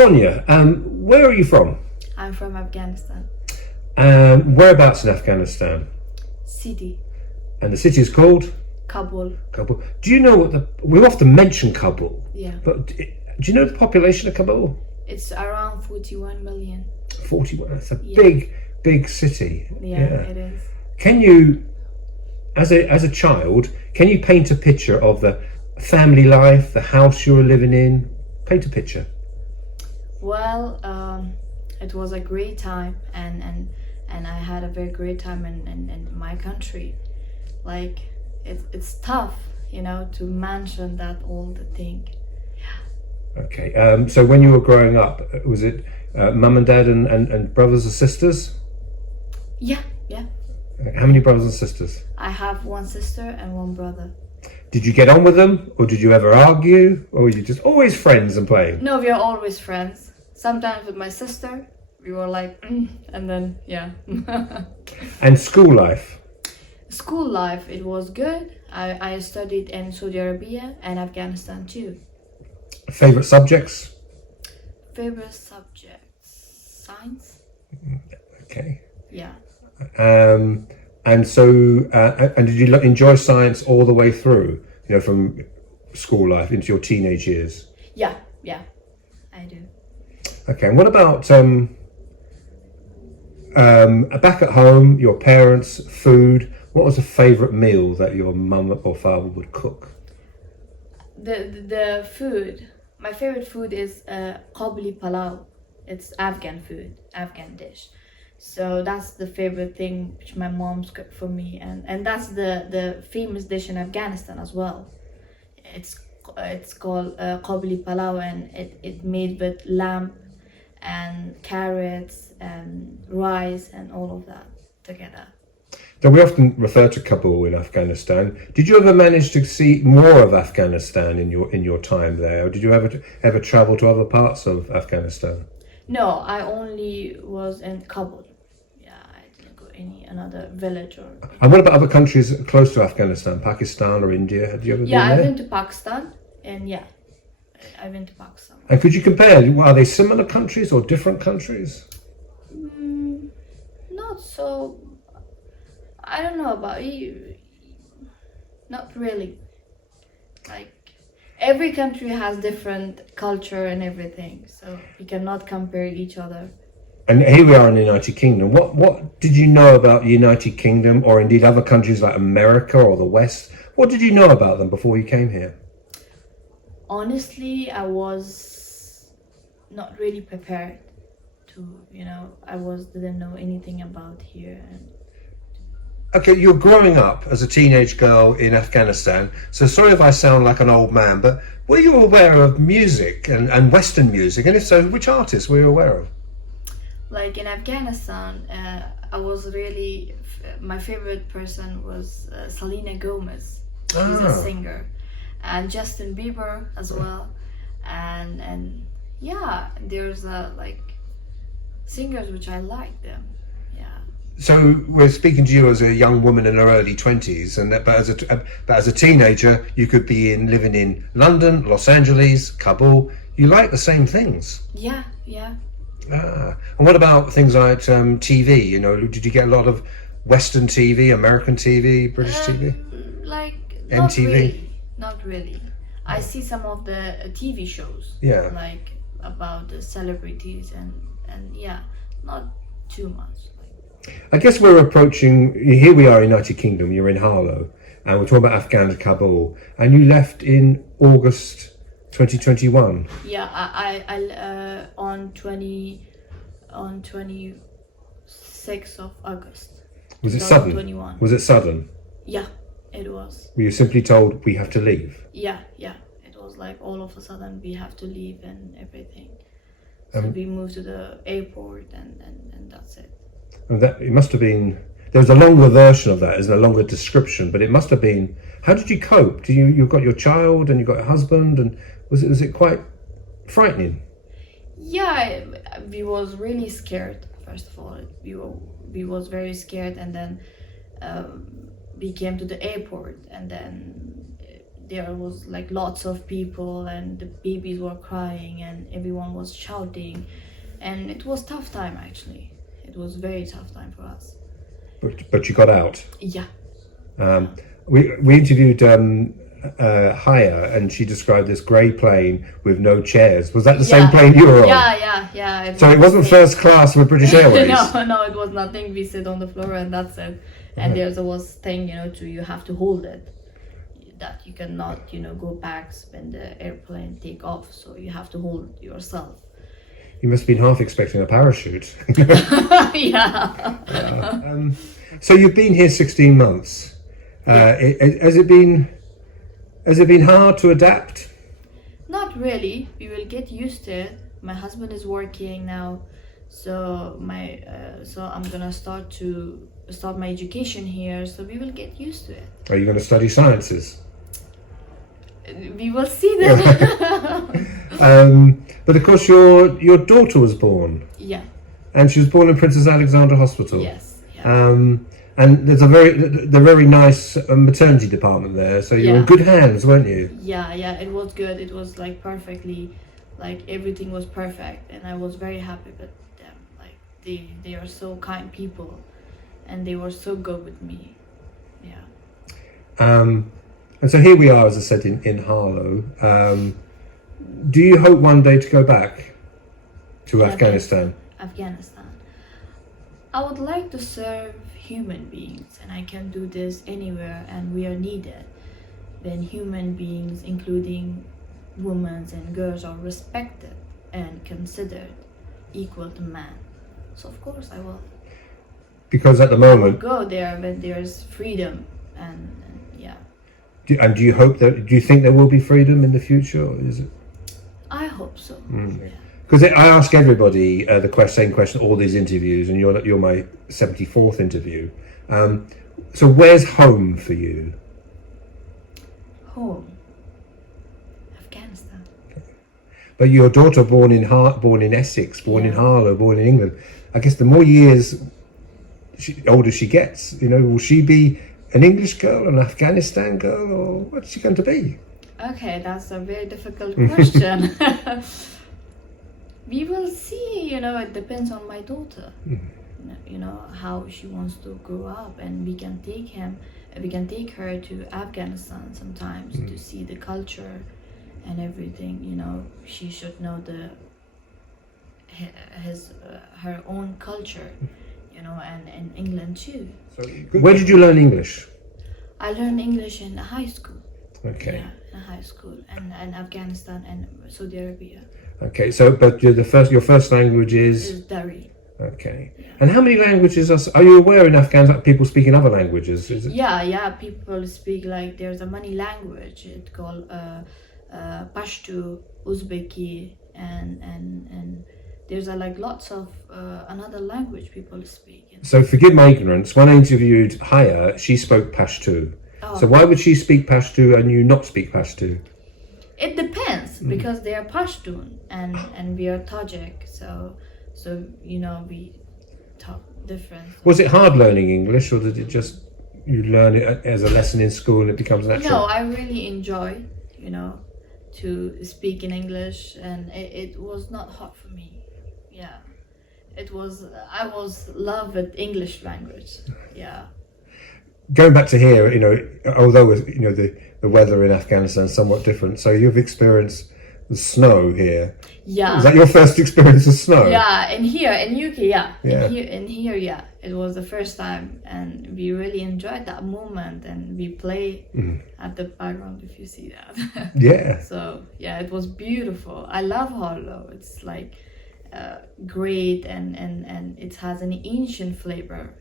Sonia, where are you from? I'm from Afghanistan. Whereabouts in Afghanistan? City. And the city is called? Kabul. Kabul. Do you know we often mention Kabul, Yeah. but do you know the population of Kabul? It's around 41 million. 41. That's a Yeah. big city. Yeah, it is. Can you, as a child, can you paint a picture of the family life, the house you were living in? Paint a picture. Well, it was a great time, and I had a very great time in my country. Like, it's tough, to mention that all the thing. Okay. So when you were growing up, was it mum and dad and brothers and sisters? Yeah. How many brothers and sisters? I have one sister and one brother. Did you get on with them, or did you ever argue, or were you just always friends and playing? No, we are always friends. Sometimes with my sister, we were like, and then, yeah. And school life? School life, it was good. I studied in Saudi Arabia and Afghanistan too. Favorite subjects? Favorite subjects? Science? Okay. Yeah. And so, and did you enjoy science all the way through, from school life into your teenage years? Yeah, I do. Okay, and what about back at home, your parents' food? What was a favourite meal that your mum or father would cook? The food. My favorite food is qabli palau. It's Afghan food, Afghan dish. So that's the favorite thing which my mom's cooked for me, and that's the famous dish in Afghanistan as well. It's called qabli palau, and it made with lamb and carrots and rice and all of that together. So we often refer to Kabul in Afghanistan. Did you ever manage to see more of Afghanistan in your time there, or did you ever travel to other parts of Afghanistan? No, I only was in Kabul. Yeah, I didn't go any another village or. And what about other countries close to Afghanistan, Pakistan or India? Had you ever been Yeah, there? I've been to Pakistan, and yeah, I went to Pakistan. And could you compare? Are they similar countries or different countries? Not so. I don't know about you. Not really. Like, every country has different culture and everything, so we cannot compare each other. And here we are in the United Kingdom. What did you know about the United Kingdom, or indeed other countries like America or the West? What did you know about them before you came here? Honestly, I was not really prepared to, didn't know anything about here. Okay, you're growing up as a teenage girl in Afghanistan, so sorry if I sound like an old man, but were you aware of music and Western music? And if so, which artists were you aware of? Like in Afghanistan, I was really, my favorite person was Selena Gomez. She's a singer. And Justin Bieber as well. And yeah, there's singers which I like them. So we're speaking to you as a young woman in her early 20s, but as a teenager, you could be living in London, Los Angeles, Kabul. You like the same things. Yeah. And what about things like TV? Did you get a lot of Western TV, American TV, British TV? MTV? Not really. I see some of the TV shows. Yeah. Like about the celebrities and yeah, not too much. I guess we're approaching, here we are in United Kingdom, you're in Harlow, and we're talking about Afghanistan, Kabul, and you left in August 2021. Yeah, I on 26th of August. Was it sudden? Was it sudden? Yeah, it was. Were you simply told we have to leave? Yeah, it was like all of a sudden we have to leave and everything. So we moved to the airport and that's it. And it must have been, there's a longer version of that, there's a longer description, but it must have been, how did you cope? You've got your child and you've got a husband, and was it quite frightening? Yeah, we was really scared, first of all. We was very scared, and then we came to the airport, and then there was like lots of people and the babies were crying and everyone was shouting, and it was tough time actually. It was very tough time for us. But you got out. Yeah. We interviewed Haya, and she described this grey plane with no chairs. Was that the same plane you were on? Yeah. So it wasn't first class with British Airways? No, it was nothing. We sit on the floor and that's it. And there was thing, you have to hold it. That you cannot, go back when the airplane take off. So you have to hold yourself. You must have been half expecting a parachute. Yeah. So you've been here 16 months. Has it been hard to adapt? Not really. We will get used to it. My husband is working now, so I'm gonna start my education here. So we will get used to it. Are you going to study sciences? We will see that. But of course, your daughter was born. Yeah. And she was born in Princess Alexandra Hospital. Yes. Yeah. And there's the very nice maternity department there, so you were in good hands, weren't you? Yeah, it was good. It was like perfectly, like everything was perfect, and I was very happy with them. Like they are so kind people, and they were so good with me. Yeah. And so here we are, as I said, in Harlow. Do you hope one day to go back to Afghanistan? Afghanistan. I would like to serve human beings, and I can do this anywhere, and we are needed when human beings, including women and girls, are respected and considered equal to man. So of course I will. Because at the moment, go there when there's freedom and yeah. Do you hope that? Do you think there will be freedom in the future, or is it? I hope so. Yeah. Because I ask everybody the same question, all these interviews, and you're my 74th interview. So where's home for you? Home. Afghanistan. But your daughter born in Essex, born in Harlow, born in England. I guess the more years older she gets, will she be an English girl, an Afghanistan girl, or what's she going to be? Okay, that's a very difficult question. We will see, it depends on my daughter. How she wants to grow up, and we can take her to Afghanistan sometimes to see the culture and everything. She should know her own culture, and in England too. So, where did you learn English? I learned English in high school. Okay. Yeah, in high school, and Afghanistan and Saudi Arabia. Okay, so but your first language is Dari. Okay. Yeah. And how many languages are you aware in Afghanistan people speak in other languages? Is it? Yeah, people speak like there's a many language. It's called Pashto, Uzbeki, and there's like lots of another language people speak. So forgive my ignorance. When I interviewed Haya, she spoke Pashto. Oh. So why would she speak Pashto and you not speak Pashto? It depends because they are Pashtun and we are Tajik, so we talk different. Was it hard learning English, or did it just you learn it as a lesson in school and it becomes natural? No, I really enjoy to speak in English, and it was not hard for me. Yeah, I was love with English language. Yeah. Going back to here, although the weather in Afghanistan is somewhat different, so you've experienced the snow here. Yeah. Is that your first experience of snow? Yeah, in UK, yeah. In here, yeah. It was the first time, and we really enjoyed that moment, and we play at the background, if you see that. Yeah. So, yeah, it was beautiful. I love Harlow. It's like great, and it has an ancient flavor.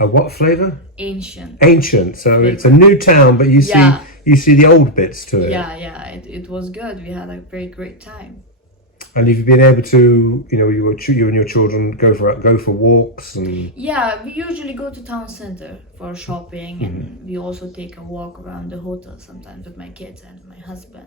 A what flavour? Ancient. So flavor. It's a new town, but you see the old bits to it. Yeah. It was good. We had a very great time. And have you been able to, you and your children go for walks and? Yeah, we usually go to town center for shopping, and we also take a walk around the hotel sometimes with my kids and my husband.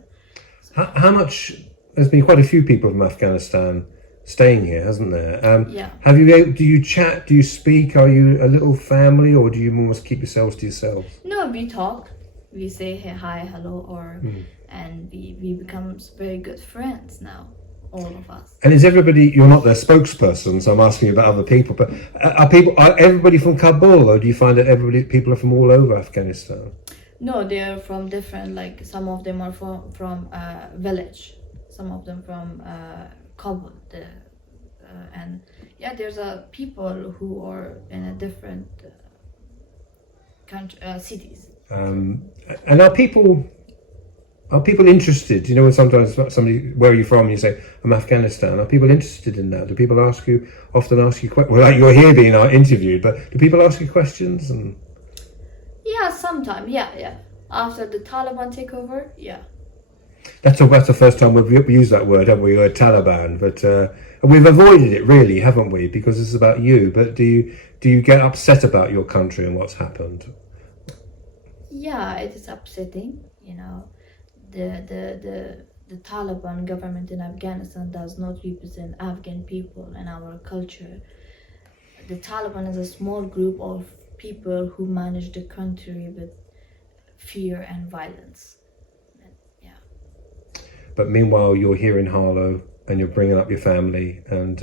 So, how much? There's been quite a few people from Afghanistan staying here, hasn't there? Yeah. Do you chat? Do you speak? Are you a little family, or do you almost keep yourselves to yourselves? No, we talk. we say hey, hi, hello, or and we become very good friends now, all of us. And is everybody? You're not their spokesperson, so I'm asking you about other people. But are everybody from Kabul, or do you find that people are from all over Afghanistan? No, they're from different. Like some of them are from village, some of them from Kabul, and yeah, there's people who are in a different country, cities. And are people interested? You know, when sometimes somebody, where are you from? And you say, I'm Afghanistan. Are people interested in that? Do people often ask you questions? Well, like you're here being interviewed, but do people ask you questions? And Yeah, sometimes. Yeah. After the Taliban takeover, yeah. that's the first time we've used that word, haven't we? Taliban, but we've avoided it really, haven't we? Because it's about you. But do you get upset about your country and what's happened? Yeah, it is upsetting. You know, the Taliban government in Afghanistan does not represent Afghan people and our culture. The Taliban is a small group of people who manage the country with fear and violence. Yeah. But meanwhile, you're here in Harlow and you're bringing up your family, and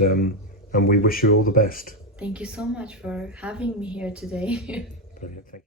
we wish you all the best. Thank you so much for having me here today. Brilliant. Thank you.